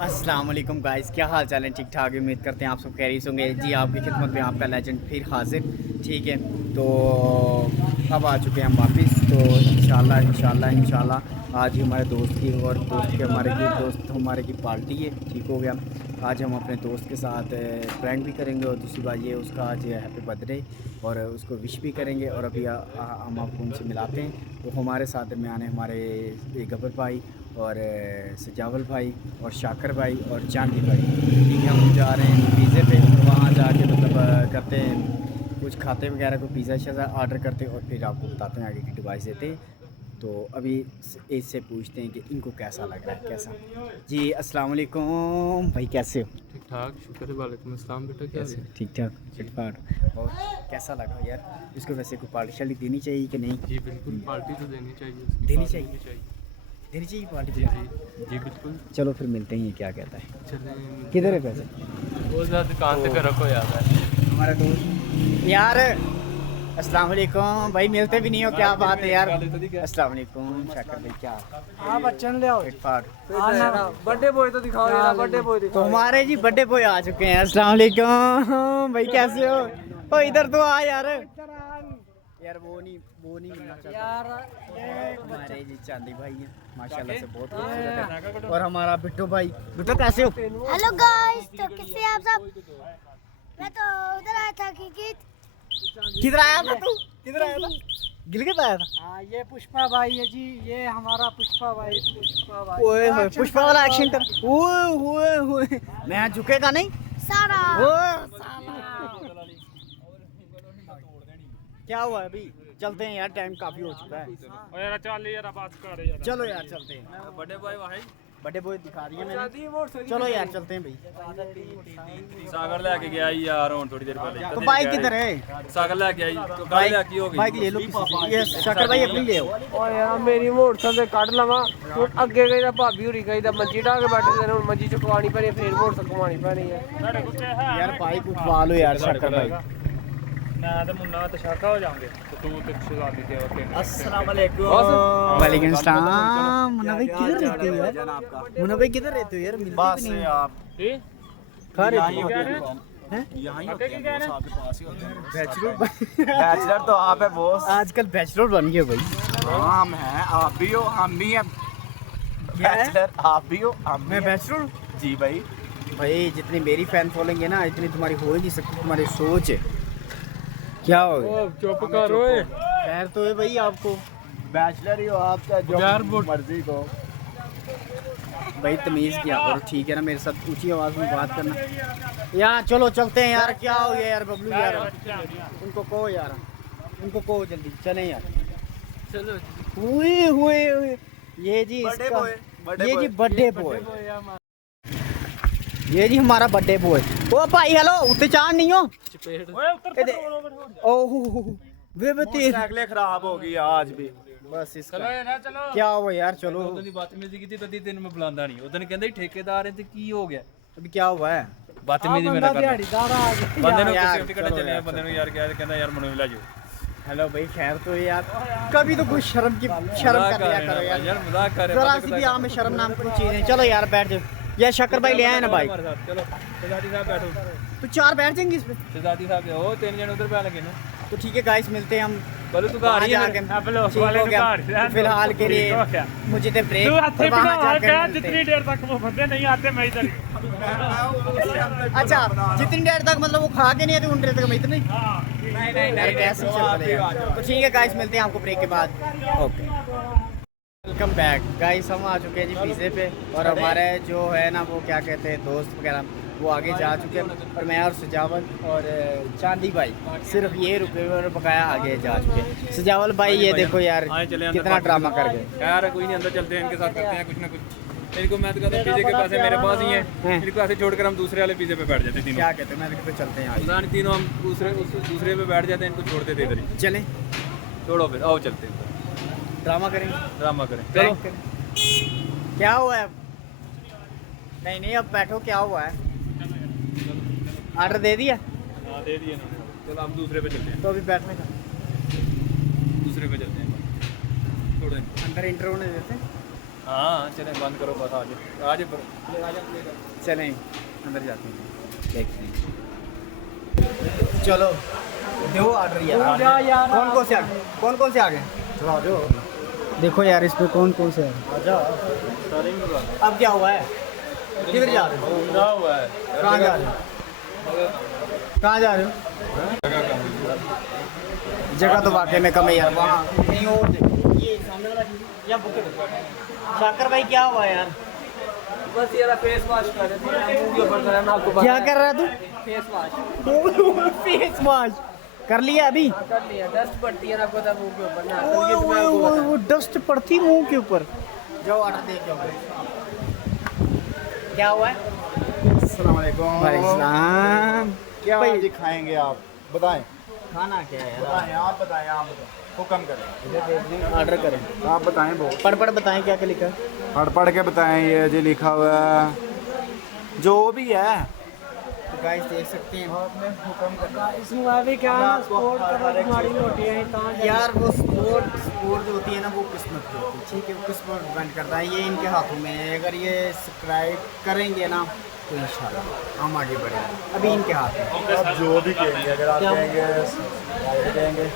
अस्सलाम वालेकुम गाइस, क्या हाल चाल है? ठीक ठाक, उम्मीद करते हैं आप सब खैरियत होंगे। जी आपकी खिदमत में आपका लेजेंड फिर हाजिर। ठीक है, तो अब आ चुके हैं हम वापस। तो इंशाल्लाह आज ही हमारे दोस्त की और दोस्त के हमारे की पार्टी है। ठीक हो गया। आज हम अपने दोस्त के साथ प्रैंक भी करेंगे और दूसरी बात ये उसका आज हैप्पी बर्थडे और उसको विश भी करेंगे। और अभी हम आपको उनसे मिलाते हैं। तो हमारे साथ में आने हमारे गब्बर भाई और सजावल भाई और शाकर भाई और चांदी भाई। ठीक है, हम जा रहे हैं पिज़्ज़े पे। वहाँ जाके मतलब करते हैं कुछ खाते वगैरह को, पिज़्ज़ा शज़्ज़ा ऑर्डर करते हैं और फिर आपको बताते हैं, आगे की डिवाइस देते हैं। तो अभी इससे पूछते हैं कि इनको कैसा लग रहा है। कैसा जी? अस्सलाम वालेकुम भाई, कैसे हो? ठीक ठाक, शुक्र है। वालेकुम अस्सलाम बेटा, क्या कैसे? है? ठीक ठाक, फिटफाट। और कैसा लगा यार? इसको वैसे कोई पार्टी शार्टी देनी चाहिए कि नहीं? जी बिल्कुल, पार्टी तो देनी चाहिए, उसकी देनी पार्टी चाहिए? भी चाहिए। देनी चाहिए पार्टी? जी जी जी बिल्कुल। चलो फिर मिलते हैं, ये क्या कहता है। चलें, किधर है पैसे? वो ज़्यादा दुकान से रखो याद है हमारा दोस्त यार। अस्सलाम वालेकुम भाई, मिलते भी नहीं हो, क्या बात है यार? अस्सलाम वालेकुम शाकर भाई, क्या हाँ बच्चन ले आओ। फिटफाट। बर्थडे बॉय तो दिखाओ यार, बर्थडे बॉय तो दिखाओ। हमारे जी बर्थडे बॉय आ चुके हैं। अस्सलाम वालेकुम भाई, कैसे हो? ओ इधर तो आ यार। यार वो नहीं मिलना चाहता यार हमारे जी चांदी भाई हैं, माशाल्लाह से बहुत खूबसूरत है। और हमारा बिट्टू भाई। बिट्टू कैसे हो? हेलो गाइस, तो कैसे हैं आप सब? मैं तो उधर आया था क्रिकेट। किधर आया था तू? किधर आया था? गिलगित आया था? हाँ ये पुष्पा भाई है जी, ये हमारा पुष्पा भाई। ओए होए, पुष्पा वाला एक्शन कर। ओए होए होए, मैं झुकेगा नहीं। सारा क्या हुआ अभी? चलते हैं यार, टाइम काफी हो चुका है। यार चल यार, बात कर यार। चलो यार चलते हैं। बड़े भाई वहां बड़े बॉय दिखा दिए मैंने। चलो यार चलते हैं भाई। सागर लेके गया ही यार, और थोड़ी देर पहले तो बाइक किधर है? सागर लेके आई तो गाड़ी लेके हो गई। बाइक ले लो किसी से। ये शक्कर भाई अपनी ले आओ। और यार मेरी मोटरसाइकिल कट लवा ਹੁਣ ਅੱਗੇ ਗਈ ਤਾਂ ਭਾਬੀ ਹੋਰੀ ਗਈ ਤਾਂ ਮੰਜੀ ਢਾ ਕੇ ਬੈਠੇ ਨੇ, ਹੁਣ ਮੰਜੀ ਚੁਕਵਾਣੀ ਪੈਣੀ, ਫੇਰ मोटरसाइकिल घुमानी पैनी है। यार बाइक उठवा लो यार शक्कर भाई। मैं तो मुन्ना तो शाखा हो जाऊंगे, तो तू तो शहजादी के होते हैं। अस्सलाम वालेकुम। वालेकुम सलाम। मुन्ना भाई किधर रहते हो यार? मुन्ना भाई किधर रहते हो यार? मिलते बस भी नहीं। आप कहाँ रहते यहीं हो? होते हैं, हैं? यहीं होते हैं, बॉस आपके पास ही होते हैं। बैचलर बैचलर तो आप है बॉस। आजकल बैचलर बन गए भाई। हाँ हम हैं, आप भी हो, हम भी हैं। क्या है? बैचलर आप भी हो, हम भी मैं हैं। बैचलर हूँ जी भाई। भाई। जितनी मेरी फैन फॉलोइंग है ना, इतनी तुम्हारी हो ही नहीं सकती। तुम्हारी सोच है क्या हो गया? चुप कर ओए। खैर तो है भाई आपको। बैचलर ही हो आप, चाहे यार जो वो- मर्जी को। भाई तमीज़ किया करो, ठीक है ना? मेरे साथ ऊंची आवाज़ में बात करना। यार चलो चलते हैं यार। क्या हो गया यार बबलू यार? उनको कहो यार, उनको कहो जल्दी चलें यार। चलो हुए हुए हुए। ये जी बर्थडे इसका- बॉय, बर्थडे ये जी बॉय। Birthday boy. ये जी हमारा बर्थडे बॉय। ओ भाई हेलो, उत्ते चांद नहीं हो? चपेट ओह वे तेज। मोटरसाइकिलें खराब हो गई आज भी। बस इसका चलो ना चलो। क्या हुआ यार? चलो ਉਦੋਂ ਦੀ ਬਦਤਮੀਜ਼ੀ ਕੀਤੀ ਤਦੀ ਤੈਨੂੰ ਮੈਂ ਬੁਲਾਉਂਦਾ ਨਹੀਂ। ਉਦੋਂ ਕਹਿੰਦੇ ਠੇਕੇਦਾਰ ਹੈ ਤੇ ਕੀ ਹੋ ਗਿਆ? अभी क्या हुआ है? ਬਦਤਮੀਜ਼ੀ ਮੇਰਾ ਕਰਦਾ। ਦਿਹਾੜੀਦਾਰ ਆ ਗਿਆ ਬੰਦੇ ਨੂੰ यार, ਸੇਫਟੀ ਕੱਢ चलो ਚੱਲੇ ਆ, यार, ਬੰਦੇ ਨੂੰ ਯਾਰ ਕਿਹਾ ਕਹਿੰਦਾ ਯਾਰ ਮੈਨੂੰ ਵੀ ਲੈ ਜਾਓ। हेलो भाई, खैर तो यार कभी तो कुछ शर्म कर लिया करो यार। यार मजाक कर जरा सी भी आम में शर्म नाम की कोई चीज़ नहीं। चलो यार बैठ जाओ। ये शक्कर भाई ले आए ना भाई। चलो शहजादी साहब बैठो। तो चार बैठ जाएंगे इस पे। शहजादी साहब ओ तीन जन उधर पै लगे ना। तो ठीक है गाइस, मिलते हैं हम बोलो तू वहाँ घर ही है जाके। हेलो, ठीक हो गया। वालेकुम। फिलहाल के लिए ठीक हो गया। मुझे तो ब्रेक। तू हाथे और वहाँ बिठा जाकर क्या, मिलते जितनी हैं। देर तक वो बंदे नहीं आते मैं इधर ही। अच्छा, जितनी देर तक मतलब वो खा के नहीं आते उन देर तक मैं इतने। हाँ यार कैसे चल रहे हैं? तो ठीक है गाइस, मिलते हैं आपको ब्रेक के बाद। Okay, welcome back guys. हम आ चुके हैं जी पिज़्ज़े पे और हमारे जो है ना वो क्या कहते हैं दोस्त वगैरह वो आगे जा चुके हैं और मैं और सजावल और चांदी भाई सिर्फ ये रुके हुए और बकाया आगे जा चुके हैं। सजावल भाई ये देखो यार आए चले अंदर कितना ड्रामा कर गए। यार कोई नहीं, अंदर चलते हैं, इनके साथ करते हैं कुछ ना कुछ। इनको मैं तो कहता हूँ पिज़्ज़े के पैसे मेरे पास ही हैं, इनको ऐसे छोड़कर हम दूसरे वाले पिज़्ज़े पे बैठ जाते तीनों। क्या कहते हैं? मैं तो चलते हैं पता नहीं, तीनों हम दूसरे पे बैठ जाते हैं, इनको छोड़ते थे इधर ही। चलें छोड़ो फिर, आओ चलते हैं, ड्रामा करेंगे। ड्रामा करें। चलो चलो क्या हुआ है? नहीं नहीं अब बैठो, क्या हुआ है? ऑर्डर दे दिया हाँ दे दिए ना। चलो हम दूसरे पे चलते हैं, तो अभी बैठने का दूसरे पे चलते हैं। थोड़े अंदर इंटरव्यू नहीं देते। हाँ चलें बंद करो बस आज चलें अंदर जाते हैं देखते हैं। चलो दो ऑर्डर यार। कौन कौन से आ गए? देखो यार इसमें कौन कौन से है। अब क्या हुआ है? किधर जा रहे हो? हुआ है कहाँ जा रहे हो? कहाँ जा रहे हो? जगह तो वाकई में कम है यार। वहाँ नहीं और ये सामने वाला या बुके शाकर भाई क्या हुआ यार? बस यार फेस वॉश कर रहे थे मुंह के ऊपर करना आपको क्या कर रहा है तू? फेस वॉश फेस वॉश कर लिया अभी? कर लिया। डस्ट पड़ती है ना आपको तब मुंह के ऊपर ना वो डस्ट पड़ती मुंह के ऊपर। जाओ ऑर्डर दे के आओ। क्या हुआ है? अस्सलाम वालेकुम। वालेकुम सलाम। क्या भाई आज खाएंगे आप? बताएं। खाना क्या है यार? बताएं आप बताएं हुक्म करें। ऑर्डर करें। आप बताएं बहुत पढ़ बताएं क्या क्या लिखा? पढ़ के बताएं। ये जो लिखा हुआ है जो भी है तो गाइस देख सकते हैं आपने हुक्म करना। इसमें अभी क्या है स्पोर्ट हमारी होती है यार। वो स्पोर्ट जो होती है ना वो किस्मत की होती है। ठीक है वो किस्मत डिपेंड करता है। ये इनके हाथों में है। अगर ये सब्सक्राइब करेंगे ना तो इंशाल्लाह हम आगे बढ़ेंगे। अभी इनके हाथ में। आप जो भी कहेंगे अगर आप कहेंगे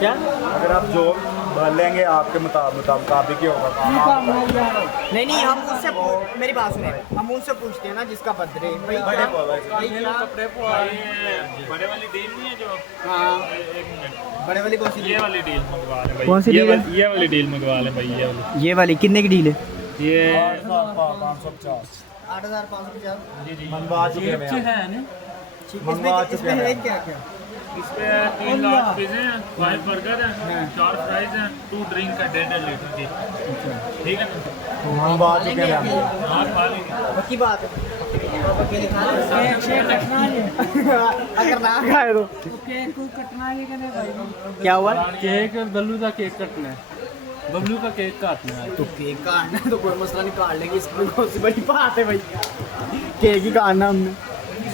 क्या? अगर आप जो लेंगे आपके मुताबिक ही होगा। नहीं हम उनसे मेरी बात सुने। हम उनसे पूछते हैं ना जिसका बर्थडे भाई बड़े वाली डील नहीं है जो हाँ एक मिनट बड़े वाली कौन सी? ये वाली डील मंगवा लें भाई। कौन सी डील है? ये वाली डील मंगवा लें भाई। ये वाली कितने की डील है? ये 550 8,550। मनवा चुके हैं है ना इसमें है क्या क्या? इस पे 3 लार्ज पिज़्ज़े हैं, 5 बर्गर हैं, 4 फ्राइज हैं, 2 ड्रिंक है 1.5 लीटर की। ठीक है ना? मनवा चुके हैं। हाँ खा लेंगे। पक्की बात है। अगर ना खाए तो केक को कटना है कि नहीं भाई? क्या हुआ? केक बल्लू का केक कटना है। बबलू का केक काटना है। तो केक काटना है तो कोई मसला नहीं, काट लेंगे। इसमें कौन सी बड़ी बात है भाई? केक ही काटना हमने।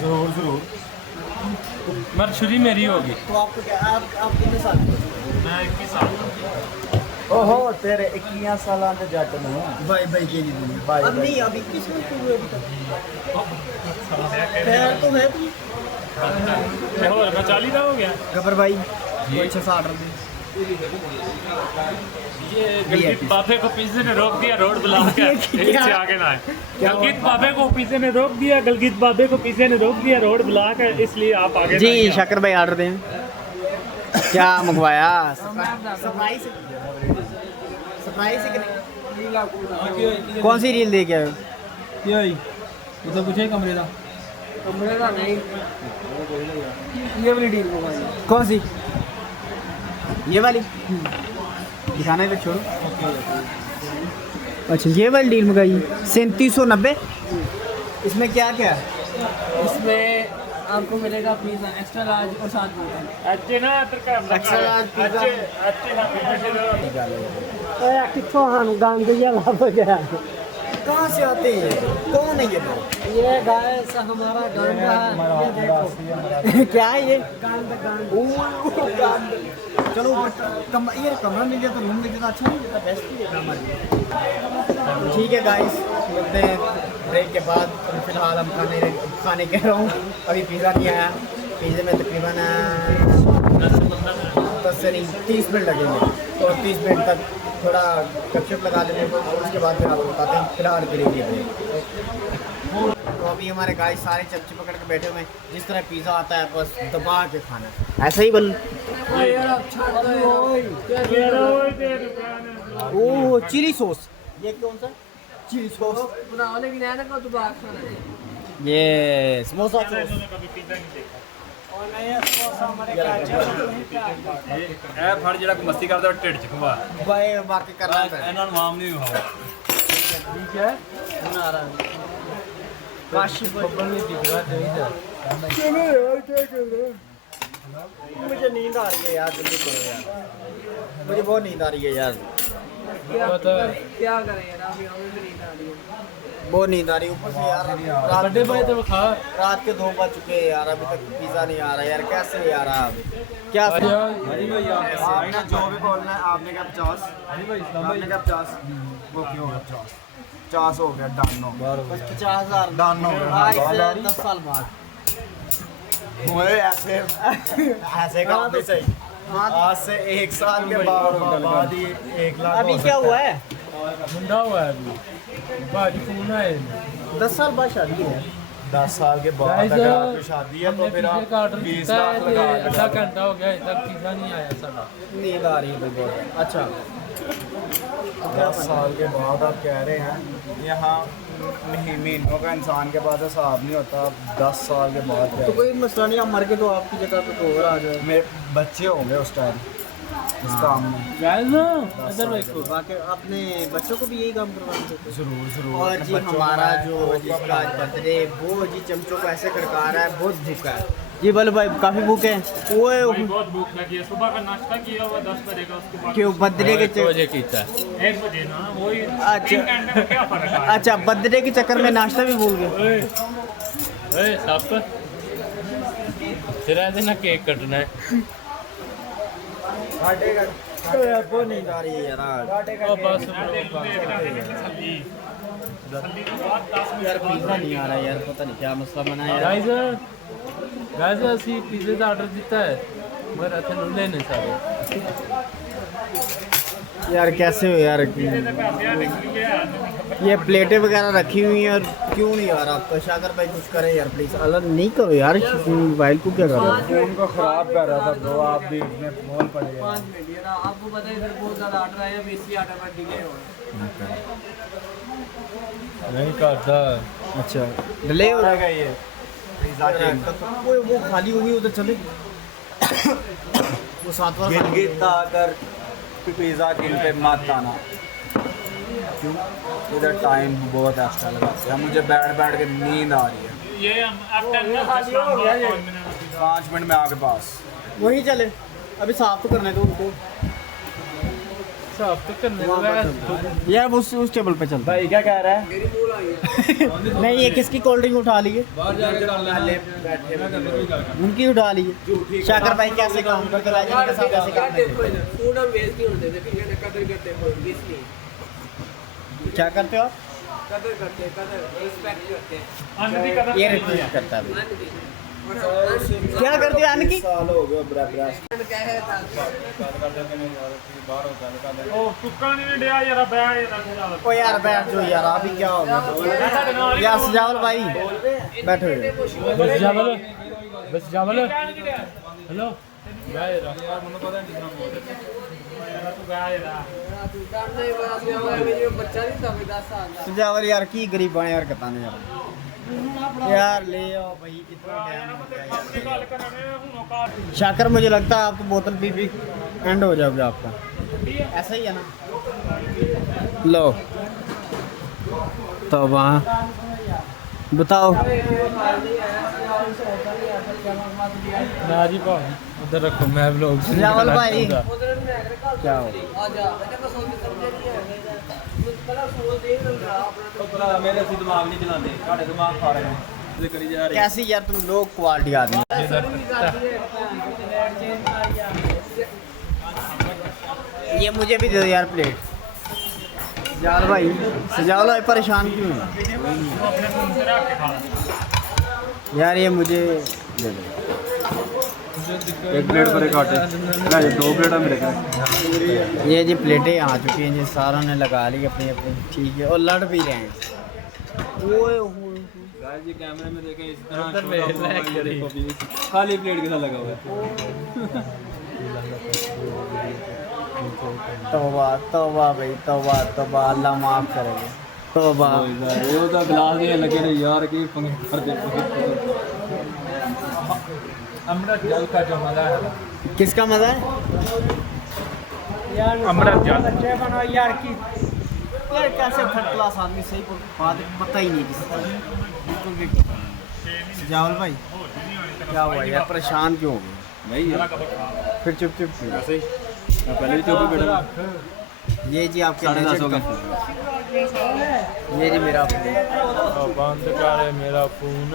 जरूर मर्चुरी मेरी होगी। तो आपको क्या आप कितने साल के? मैं 21 साल का। ओहो तेरे 21 साल के जट में भाई के लिए दूंगी। भाई, अब नहीं अभी किसी को हुए अभी तक खैर तो है तू। और मैं 40 का हो गया। गबर भाई कोई 6 ऑर्डर दे। ये गलगीत बाबे को पिज़्ज़े ने रोक दिया रोड ब्लॉक है। इससे आगे ना है। गलगीत बाबे को पिज़्ज़े ने रोक दिया। गलगीत बाबे को पिज़्ज़े ने रोक दिया रोड ब्लॉक है इसलिए आप आगे जी शाकर भाई ऑर्डर दें। क्या मंगवाया? सरप्राइज कौन सी रील दे के आए हो? तो कुछ है कमरे का नहीं। ये वाली डील मंगाई। कौन सी? ये वाली दिखाना है तो छोड़ो। अच्छा ये वाली डील मंगाई 3790। इसमें क्या क्या है? इसमें आपको मिलेगा पिज़्ज़ा एक्स्ट्रा लार्ज और 7 बोतल। अच्छे ना एक्स्ट्रा लार्ज पिज़्ज़ा। अच्छे ना कितों हम गंद या लग गया। कहाँ से आते हैं? कौन है ये लोग? ये गाय हमारा गंद है। ये देखो क्या है ये? गंद चलो ये कमरा मिल गया तो रूम मिल गया तो अच्छा नहीं लगता। बेस्ट ही है हमारे लिए। ठीक है गाइस मिलते हैं ब्रेक के बाद। अभी फिलहाल हम खाने कह रहा हूँ। अभी पिज़्ज़ा नहीं आया। पिज़्ज़े में तकरीबन 10 से नहीं 30 मिनट लगेंगे। तो 30 मिनट तक थोड़ा गपशप लगा लेते हैं और उसके बाद फिर आपको बताते हैं। फिलहाल डिलीवरी ब्रेक। तो अभी हमारे गाइस सारे चमचे पकड़ के बैठे हुए हैं। जिस तरह पिज़्ज़ा आता है बस दबा के खाना ऐसा ही बोल। Oh chilli sauce. ये कौन सा? Chilli sauce. ये समोसा सॉस। ਇਹ ਫੜ ਜਿਹੜਾ ਮਸਤੀ ਕਰਦਾ ਢਿੱਡ ਚ ਖਵਾ भाई बाकी करना है। ਇਹਨਾਂ ਨੂੰ ਮਾਮ ਨਹੀਂ ਹੋਵਾ ठीक है बना रहा हूँ। काशी बब्बल में दिख रहा है। चलो यार क्या कर रहे हैं? मुझे नींद आ रही है यार। जल्दी करो यार। मुझे बहुत नींद आ रही है यार। क्या करें यार अभी हमें भी नींद आ रही है। बहुत नींद आ रही है ऊपर से यार। बर्थडे भाई तो खा रात के 2 बज चुके हैं यार। अभी तक पिज़्ज़ा नहीं आ रहा यार। कैसे यार आप क्या आपने जो भी बोलना है आपने क्या 50 आपने क्या 50 वो क्यों हो गया 50 हो गया डन हो गया 50,000 डन हो गया आज से 10 साल बाद ओए ऐसे ऐसे काम भी सही आज से 1 साल के बाद ही 1 लाख अभी क्या हुआ है? मुंडा हुआ है अभी भाजी फोन है 10 साल बाद शादी है। 10 साल के बाद गाइस, अगर आपकी शादी है तो फिर आप 20 लाख लगा के आधा घंटा हो गया अभी तक पिज़्ज़ा नहीं आया साਡਾ नींद आ रही है भाई बहुत। अच्छा 10 साल के बाद आप कह रहे हैं यहाँ महीनों का इंसान के पास हिसाब नहीं होता 10 साल के बाद तो कोई मसला नहीं, आप मर के तो आपकी जगह पे कोई और आ जाए। मेरे बच्चे होंगे उस टाइम इस काम में गाइस इधर देखो बाकी अपने बच्चों को भी यही काम करवाना चाहिए। जरूर और जी हमारा जो जिसका आज बर्थडे वो जी चमचों को ऐसे खड़का रहा है, बहुत भूखा है जी। बोलो भाई काफ़ी भूख है भाई वो बहुत भूख लगी है। सुबह का नाश्ता किया हुआ 10 बजे का, उसके बाद क्यों बर्थडे के 1 बजे कीता 1 बजे ना वही अच्छा। 3 घंटे में क्या फर्क है? अच्छा बर्थडे के चक्कर में नाश्ता भी भूल गए। ओए साहब तेरा दिन केक कटना है वो नहीं आ रही है यार। ओ बस यार पिज़्ज़ा नहीं आ रहा है यार, पता नहीं क्या मसला बना है यार। गाइस ਅਸੀਂ ਪੀਜ਼ੇ ਦਾ ਆਰਡਰ ਦਿੱਤਾ ਹੈ ਮगर ਇੱਥੇ ਲੁੱਲੇ ਨੇ ਸਾਰੇ यार कैसे हो यार, ये प्लेटें वगैरह रखी हुई हैं और क्यों नहीं यार आपका शाकर भाई कुछ करें यार प्लीज़। अलग नहीं करो यार, मोबाइल को क्या कर रहे हो? फोन को खराब कर रहा था ब्रो, आप भी इसमें फोन पड़ गया। 5 मिनट यार आपको पता है इधर बहुत ज़्यादा आर्डर आया है, इसी आर्डर में डिले हो नहीं करता। अच्छा डिले हो रहा है ये पिज़्ज़ा है। वो खाली होगी उधर चले वो 7 बार गिनगित आकर पिज़्ज़ा किंग पे मत आना, क्यों इधर टाइम बहुत एक्स्ट्रा लगाते हैं। मुझे बैठ बैठ के नींद आ रही है। ये आफ्टर 5 मिनट में आपके पास वहीं चले, अभी साफ तो करने दो उनको साफ तो करने लगा यार। उस टेबल पे चलता भाई क्या कह रहा है? नहीं ये किसकी कोल्ड ड्रिंक उठा ली है? उनकी उठा ली है। शाकर भाई कैसे काम करते राजा के साथ ऐसे करते फूड हम वेस्ट नहीं होने देते, फिर कदर करते हैं इसलिए क्या करते हो आप? कदर करते हैं, कदर रिस्पेक्ट करते हैं। ये रिक्वेस्ट करता है भाई। क्या करते हो अन्न की? साल हो गए बराबर ओ तुक्का नहीं दिया यार, बैठ ओ यार बैठ जो यार, अभी क्या हो गया यार? सजावल भाई बैठो यार। बस जावल हेलो गाय यार मुझे पता नहीं तू गया बच्चा नहीं था 10 साल का। सजावल यार की गरीब बने यार कहता नहीं यार ले आओ भाई, कितना टाइम। शाकर मुझे लगता है आप तो बोतल पी पी एंड हो जाओगे आपका, ऐसा ही है ना? लो तो वहाँ बताओ ना जी भाई उधर रखो, मैं व्लॉग सजावल भाई क्या हो? मेरे से दिमाग नहीं चलाते, साढ़े दिमाग खा रहे हैं करी जा रहे। कैसी यार तुम लोग क्वालिटी आदमी। ये मुझे भी दे दो यार प्लेट। सजावल भाई, सजावल भाई परेशान क्यों है यार? ये मुझे दे दो। एक प्लेट पर एक आटे ना, ये 2 प्लेट मेरे का। ये जी प्लेटें आ चुकी हैं जी, सारों ने लगा ली अपनी अपनी, ठीक है, और लड़ भी रहे हैं। ओए गाइस जी कैमरे में देखें इस तरह खाली प्लेट के साथ लगा हुआ है। तौबा तौबा भाई तौबा तौबा, अल्लाह माफ़ करेगा। तौबा वो तो गिलास में लगे रहे यार की पंगे कर दे। अमृत जल का जो मजा है किसका मज़ा है यार? अमृत जल अच्छे बनो यार की यार, कैसे थर्ड क्लास आदमी, सही बात पता ही नहीं किसी बिल्कुल भी। सजावल भाई क्या हुआ यार, परेशान क्यों हो गए? नहीं यार फिर चुप चुप क्यों? ऐसे ही मैं पहले भी चौकी बैठा। ये जी आपके 10:30 हो legend गए। का- ये जी मेरा बंद कर मेरा फोन।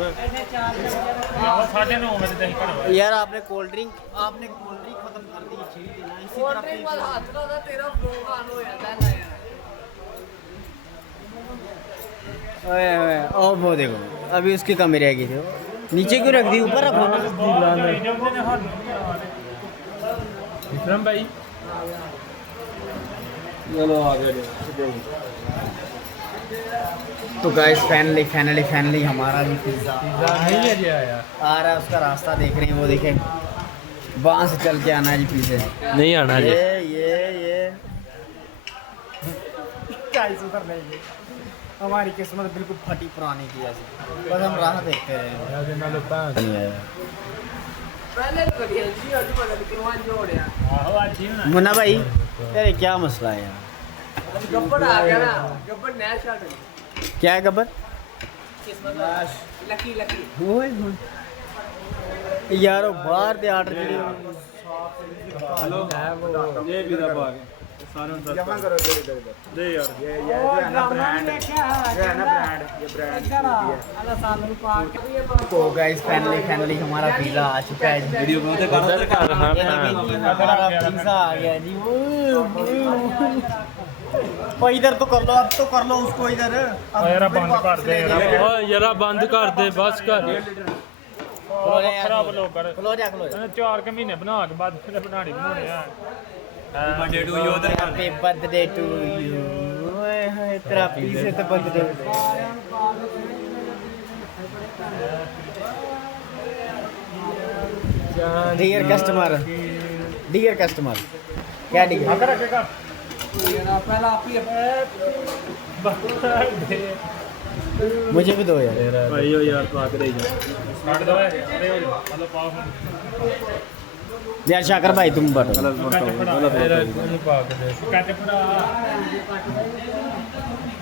9:30 बजे दही कर यार आपने कोल्ड ड्रिंक खत्म कर दी, छीन देना इसी तरह पे। ओए ओए ओ वो देखो अभी उसकी कमी रह गई थी नीचे क्यों रख दी ऊपर रखो विक्रम भाई चलो आगे तो गाइस फाइनली हमारा भी पिज़्ज़ा नहीं है जी आया आ रहा है उसका रास्ता देख रहे हैं वो देखें वहाँ से चल के आना है जी पीछे नहीं आना जी ये गाइस उधर नहीं गए हमारी किस्मत बिल्कुल फटी पुरानी की ऐसी बस हम राह देखते रहे नहीं आया पहले तो करिए जी आज पता नहीं किरवान जोड़या आहो आज जी ना मुन्ना भाई तेरे क्या मसला है यार गब्बर आ गया ना गब्बर नया शॉट क्या है गब्बर किस्मत लकी ओए होए यारो बाहर दे आर्डर करी हेलो ये भी दबा आ गए सारे जमा करो इधर दे यार ये जो है ना ब्रांड ये है ना ब्रांड ये ब्रांड तो गाइस फाइनली हमारा पिज़्ज़ा आ चुका है वीडियो बनाते कर हमारा पिज़्ज़ा आ गया जी ओ इधर तो कर लो अब तो कर लो उसको इधर यार बंद कर दे यार बंद कर दे बस कर खराब लोग कर खलो जा 4 के महीने बना के बाद फिर बनानी बनाने यार बर्थडे टू यू उधर हैप्पी बर्थडे टू यू ओए हाय तेरा पीछे तो बर्थडे डियर कस्टमर क्या डियर अगर रखेगा पहला आप ही मुझे भी दो यार भाई यार तो आके दे जा काट दो मतलब पाव यार शाकर भाई तुम बटो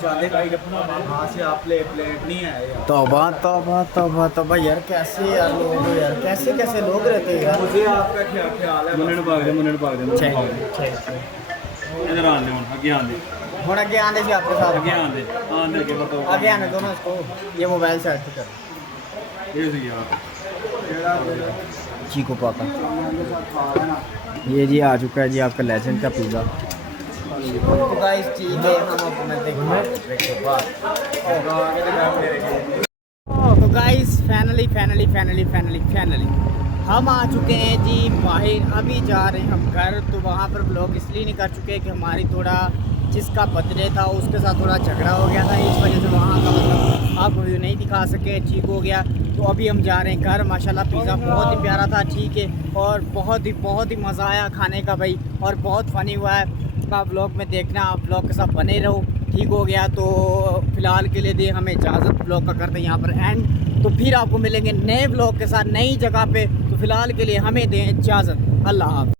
चांदे भाई अपना वहां से आप प्लेट नहीं है यार तौबा यार कैसे यार लोग यार कैसे लोग रहते हैं यार मुझे आपका ख्याल है मुन्ने भाग दे इधर आने आगे आने ਹੁਣ ਅੱਗੇ ਆਂਦੇ ਸੀ आपके साथ आगे आने के बताओ आगे आने दो ना इसको ये मोबाइल से हट कर ये सी यार चीकू पापा ये जी आ चुका है जी आपका लेजेंड का पिज़्ज़ा तो गाइस ठीक है हम अपने देखते के बाद तो गाइस फाइनली हम आ चुके हैं जी बाहर अभी जा रहे हैं हम घर तो वहाँ पर ब्लॉग इसलिए नहीं कर चुके कि हमारी थोड़ा जिसका बर्थडे था उसके साथ थोड़ा झगड़ा हो गया था इस वजह से वहाँ का मतलब आपको व्यू नहीं दिखा सके ठीक हो गया तो अभी हम जा रहे हैं घर माशाल्लाह पिज़्ज़ा बहुत ही प्यारा था ठीक है और बहुत ही मज़ा आया खाने का भाई और बहुत फ़नी हुआ है आप ब्लॉग में देखना आप ब्लॉग के साथ बने रहो ठीक हो गया तो फ़िलहाल के लिए दे हमें इजाज़त ब्लॉग का करते हैं यहाँ पर एंड तो फिर आपको मिलेंगे नए ब्लॉग के साथ नई जगह पे तो फ़िलहाल के लिए हमें दें इजाज़त अल्लाह हाफ़िज़।